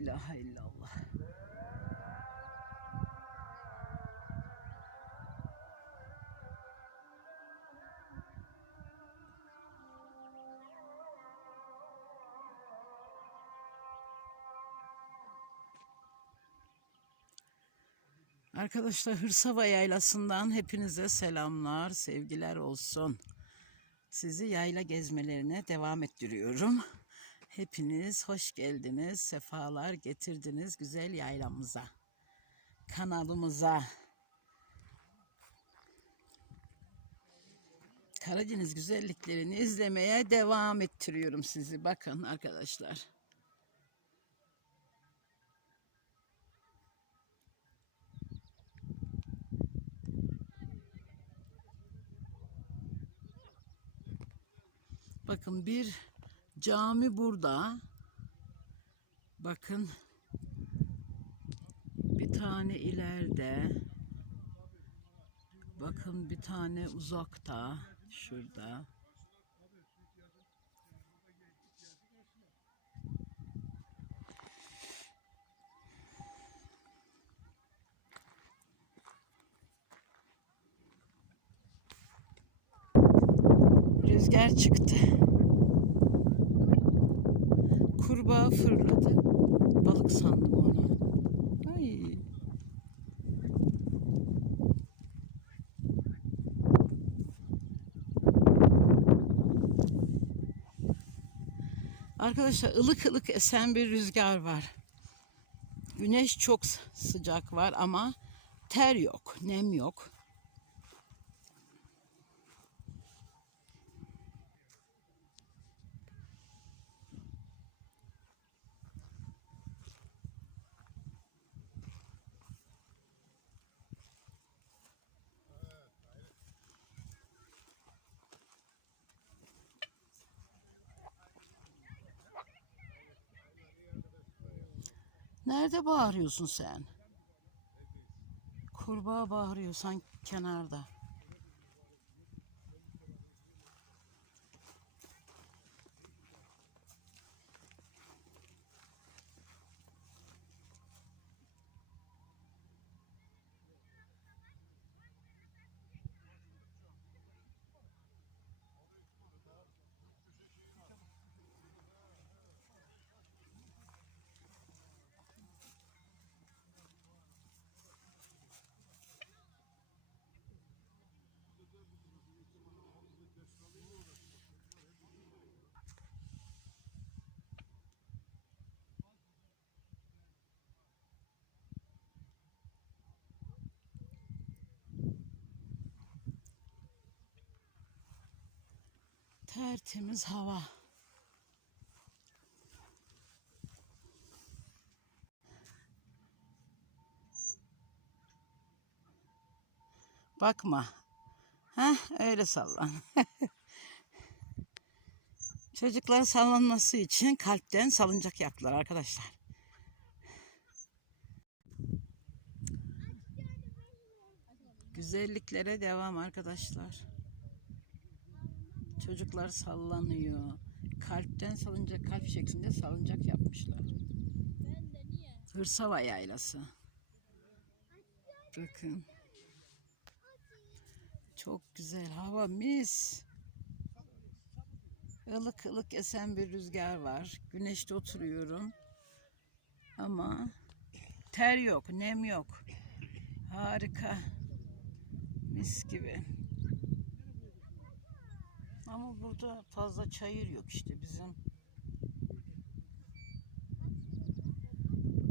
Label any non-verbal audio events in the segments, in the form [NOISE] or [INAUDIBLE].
ilahe illallah. Arkadaşlar Hırsava Yaylası'ndan hepinize selamlar, sevgiler olsun. Sizi yayla gezmelerine devam ettiriyorum. Hepiniz hoş geldiniz, sefalar getirdiniz güzel yaylamıza, kanalımıza. Karadeniz güzelliklerini izlemeye devam ettiriyorum sizi. Bakın arkadaşlar. Bakın bir cami burada. Bakın bir tane ileride. Bakın bir tane uzakta. Şurada. Rüzgar çıktı. Kurbağa fırladı. Balık sandım onu. Ay. Arkadaşlar ılık ılık esen bir rüzgar var. Güneş çok sı- sıcak var ama ter yok, nem yok. Nerede bağırıyorsun sen? Kurbağa bağırıyor sanki kenarda. Tertemiz hava. Bakma. Heh, öyle sallan. [LAUGHS] Çocuklar sallanması için kalpten salıncak yaptılar arkadaşlar. Güzelliklere devam arkadaşlar. Çocuklar sallanıyor. Kalpten salıncak, kalp şeklinde salıncak yapmışlar. Hırsava yaylası. Bakın. Çok güzel. Hava mis. Ilık ılık esen bir rüzgar var. Güneşte oturuyorum. Ama ter yok, nem yok. Harika. Mis gibi. Ama burada fazla çayır yok işte bizim.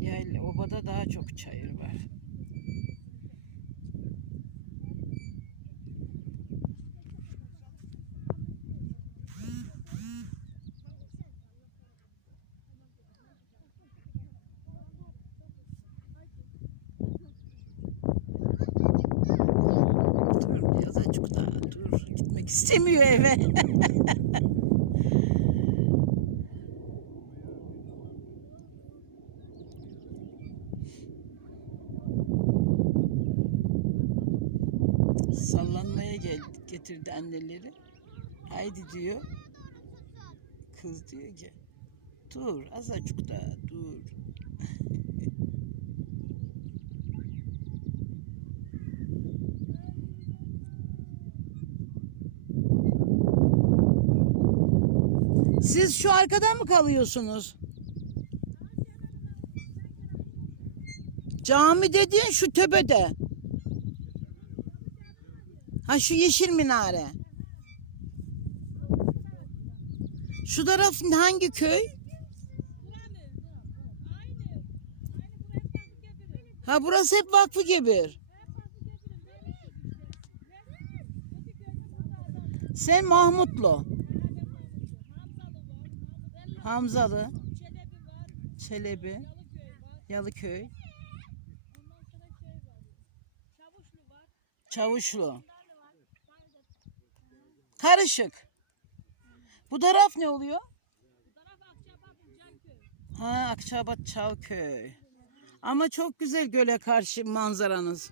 Yani obada daha çok çayır var. Dur biraz açık daha dur. Gitmek istemiyor eve. [LAUGHS] Sallanmaya gel getirdi anneleri. Haydi diyor. Kız diyor ki dur azıcık daha dur. Şu arkadan mı kalıyorsunuz? Cami dediğin şu tepede. Ha şu yeşil minare. Şu taraf hangi köy? Ha burası hep Vakfı Gebir. Sen Mahmutlu. Hamzalı. Çelebi. Yalıköy. Çavuşlu. Karışık. Bu taraf ne oluyor? Ha Akçabat Çavköy. Ama çok güzel göle karşı manzaranız.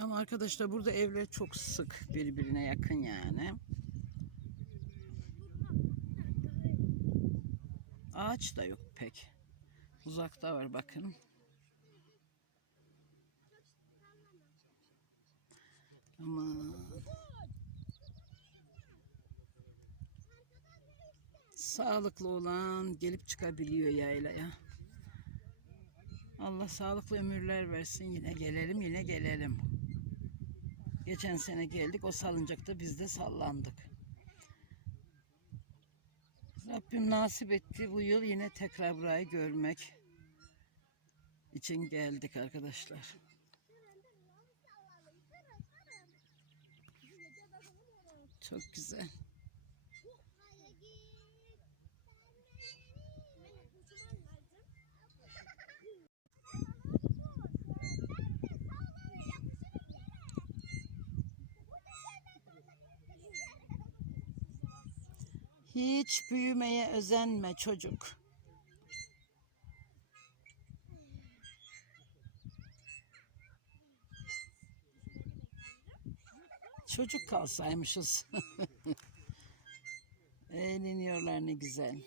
Ama arkadaşlar burada evler çok sık birbirine yakın yani. Ağaç da yok pek. Uzakta var bakın. Ama sağlıklı olan gelip çıkabiliyor yaylaya. Allah sağlıklı ömürler versin. Yine gelelim, yine gelelim. Geçen sene geldik, o salıncakta biz de sallandık. Rabbim nasip etti bu yıl yine tekrar burayı görmek için geldik arkadaşlar. Çok güzel. Hiç büyümeye özenme çocuk. Çocuk kalsaymışız. [LAUGHS] Eğleniyorlar ne güzel.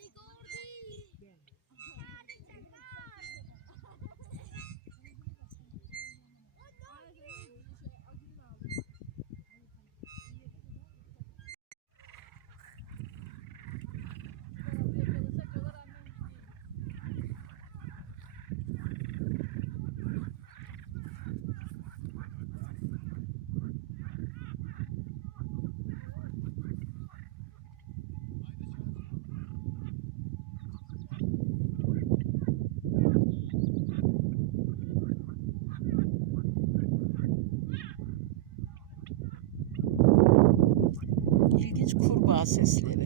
Sesleri.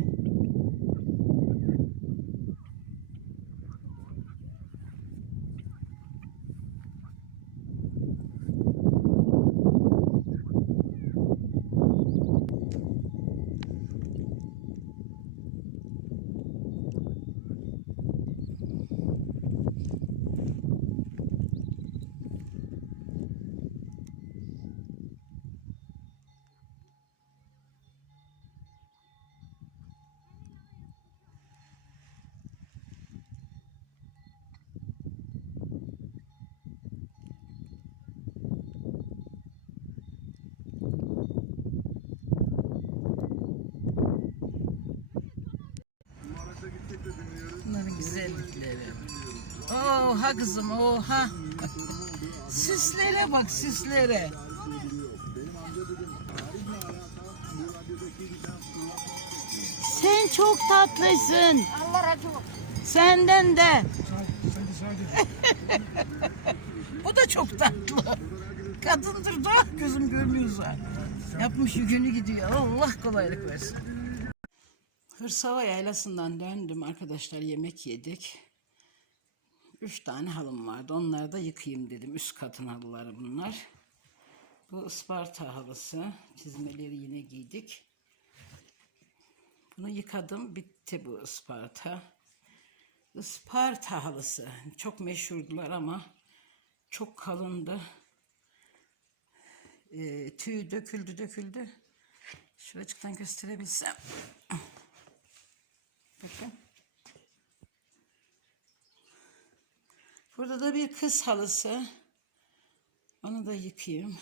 Güzellikleri. Oha kızım oha. Süslere bak süslere. Sen çok tatlısın. Allah razı olsun. Senden de. [LAUGHS] Bu da çok tatlı. Kadındır da gözüm görmüyor zaten. Yapmış yükünü gidiyor. Allah kolaylık versin. Hırsava yaylasından döndüm arkadaşlar yemek yedik. Üç tane halım vardı. Onları da yıkayayım dedim. Üst katın halıları bunlar. Bu Isparta halısı. Çizmeleri yine giydik. Bunu yıkadım. Bitti bu Isparta. Isparta halısı. Çok meşhurdular ama çok kalındı. Ee, tüy döküldü döküldü. Şuracıktan gösterebilsem. Burada da bir kız halısı. Onu da yıkayayım.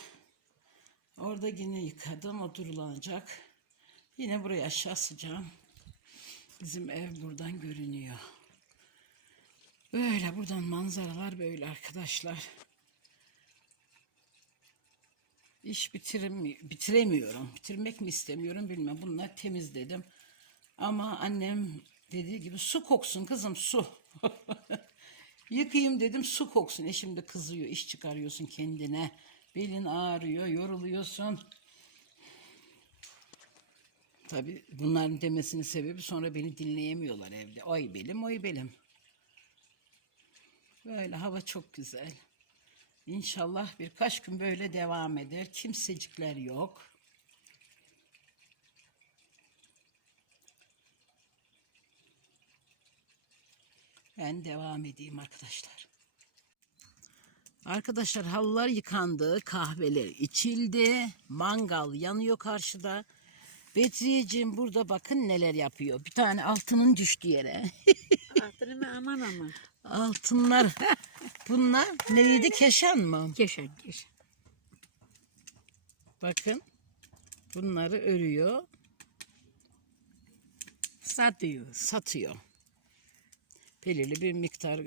Orada yine yıkadım. O durulanacak. Yine buraya aşağı sıcağım. Bizim ev buradan görünüyor. Böyle buradan manzaralar böyle arkadaşlar. İş bitirim, bitiremiyorum. Bitirmek mi istemiyorum bilmem. Bunlar temizledim. Ama annem dediği gibi su koksun kızım su. [LAUGHS] Yıkayayım dedim su koksun. Eşim de kızıyor. iş çıkarıyorsun kendine. Belin ağrıyor, yoruluyorsun. Tabii bunların demesinin sebebi sonra beni dinleyemiyorlar evde. Oy belim, oy belim. Böyle hava çok güzel. İnşallah birkaç gün böyle devam eder. Kimsecikler yok. Ben devam edeyim arkadaşlar. Arkadaşlar halılar yıkandı, kahveler içildi, mangal yanıyor karşıda. Betriyeciğim burada bakın neler yapıyor. Bir tane altının düştü yere. [LAUGHS] Altını aman aman. Altınlar. [LAUGHS] Bunlar neydi? Keşan mı? Geçen geçen. Bakın. Bunları örüyor, Satıyor. satıyor. Belirli bir miktar.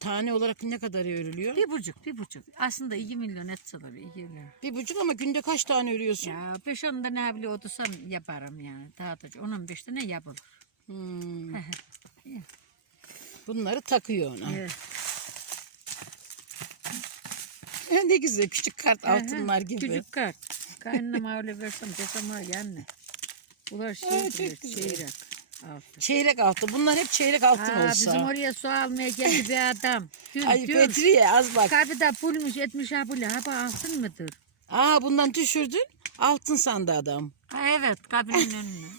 Tane olarak ne kadar örülüyor? Bir buçuk, bir buçuk. Aslında iki milyon etse bir iki milyon. Bir buçuk ama günde kaç tane örüyorsun? Ya beş onda ne bile otursam yaparım yani. Daha da onun beş tane yapılır. Hmm. [LAUGHS] Bunları takıyor ona. Evet. ne güzel küçük kart altınlar gibi. Küçük kart. Kaynanama öyle versem desem ya anne. Bunlar şey Evet, çok güzel. çeyrek. Altı. Çeyrek altın. Bunlar hep çeyrek altın Aa, olsa. bizim oraya su almaya geldi bir adam. [LAUGHS] Dün, Ay dün. Bedriye az bak. Kapıda bulmuş etmiş ha bu ha altın mıdır? Aa bundan düşürdün. Altın sandı adam. Ha, evet kabinin önüne. [LAUGHS]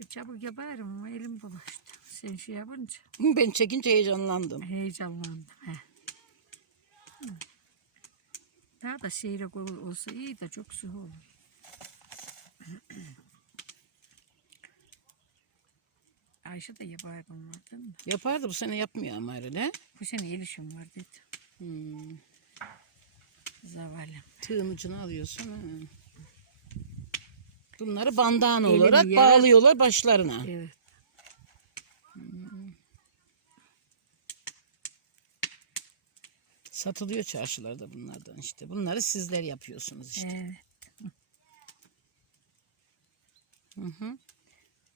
E, Çabuk yaparım ama elim bulaştı. Sen şey yapınca Ben çekince heyecanlandım. heyecanlandım. He. Hı. Daha da seyrek ol- olsa iyi de çok sık olur. [CLEARS THROAT] Ayşe de yapardım var değil mi? Yapardı bu sene yapmıyor ama öyle. Bu sene el işim var dedi. Hmm. Zavallı. Tığın ucunu alıyorsun. Ha. Bunları bandana Elini olarak yara- bağlıyorlar başlarına. Evet. Satılıyor çarşılarda bunlardan işte. Bunları sizler yapıyorsunuz işte. Evet. Hı hı.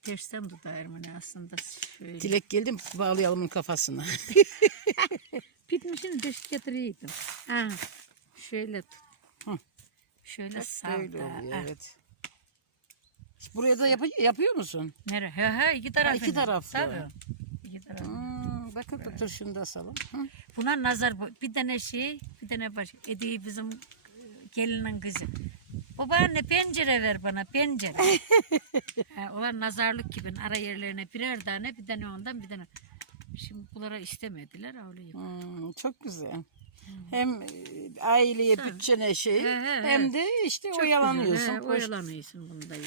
Tutarım onu aslında şöyle. Dilek geldi mi bağlayalım onun kafasına. [LAUGHS] Bitmişini deşik getiriyordum. Ha, şöyle tut. Hı. Şöyle sal Böyle da. oluyor ha. evet. Buraya da yap- yapıyor musun? Nere? He he iki taraflı. iki taraflı. Tabii. İki taraflı. Hmm, bakın dur şunu da asalım. Hı. Buna nazar bir tane şey, bir tane baş. Ediği bizim gelinin kızı. O bana ne pencere ver bana pencere. [LAUGHS] ha, olan nazarlık gibi ara yerlerine birer tane bir tane ondan bir tane. Şimdi bunlara istemediler öyle. Hmm, çok güzel. Hem e, aileye bütçene şey He, he, hem he. de işte Çok oyalanıyorsun. güzel, he, oyalanıyorsun bunda ya.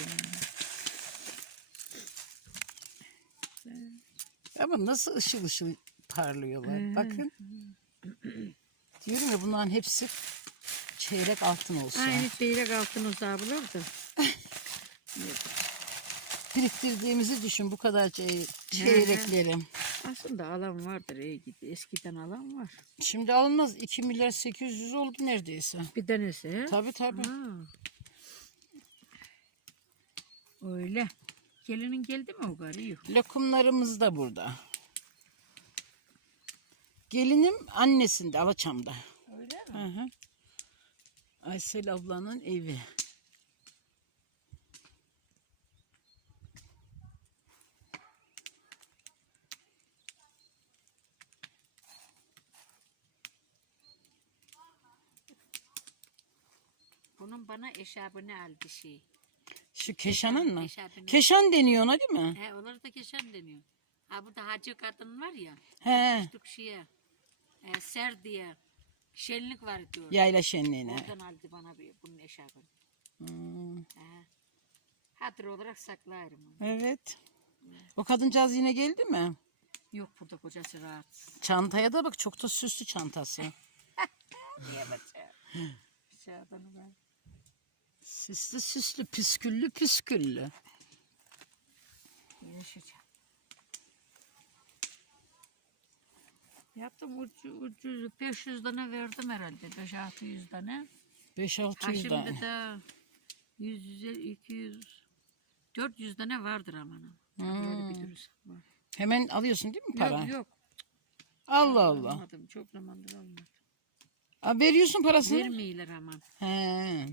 Ama nasıl ışıl ışıl parlıyorlar. Bakın. Diyorum ya bunların hepsi çeyrek altın olsa. Aynı çeyrek altın uzağı bulurdu. [LAUGHS] Biriktirdiğimizi düşün bu kadar çey- çeyrekleri. Aslında alan vardır iyi gidi. Eskiden alan var. Şimdi alınmaz 2 milyar 800 oldu neredeyse. Bir tanesi. he? Tabii tabii. Ha. Öyle. Gelinin geldi mi o gari? Yok. Lokumlarımız da burada. Gelinim annesinde Alaçam'da. Öyle mi? Hı hı. Aysel ablanın evi. Bunun bana eşabını aldı şey. Şu Keşan'ın mı? Keşan deniyor ona değil mi? He, onları da keşan deniyor. Ha burada hacı kadın var ya. He. Küçük şeye. E, ser diye. Şenlik var diyor. Yayla şenliğine. Oradan aldı bana bir, bunun eşabını. Hmm, He. Hatır olarak saklarım onu. Evet. O kadıncağız yine geldi mi? Yok burada kocası rahat. Çantaya da bak çok da süslü çantası. Diye bakacağım. Şaban'ı var. Süslü süslü püsküllü püsküllü. Yaşayacağım. Yaptım ucu, ucuz 500 tane verdim herhalde 5-600 tane. 5-600 Ha şimdi tane. de 100, 100, 200, 400 tane vardır aman. Hmm. Hemen alıyorsun değil mi para? Yok yok. Allah Allah. Almadım. Çok zamandır almadım. Aa, veriyorsun parasını. Vermiyorlar aman. He.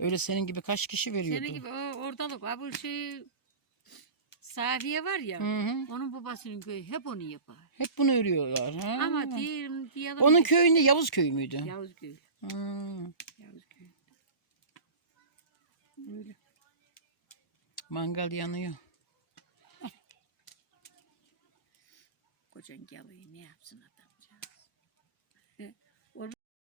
Öyle senin gibi kaç kişi veriyordu? Senin gibi o ortalık. Ha bu şey Safiye var ya. Hı hı. Onun babasının köyü hep onu yapar. Hep bunu örüyorlar. Ha. Ama diyelim diyelim. Onun köyünde Yavuz köyü müydü? Yavuz köyü. Yavuz köyü. Öyle. Mangal yanıyor. Kocan geliyor ne yapsın.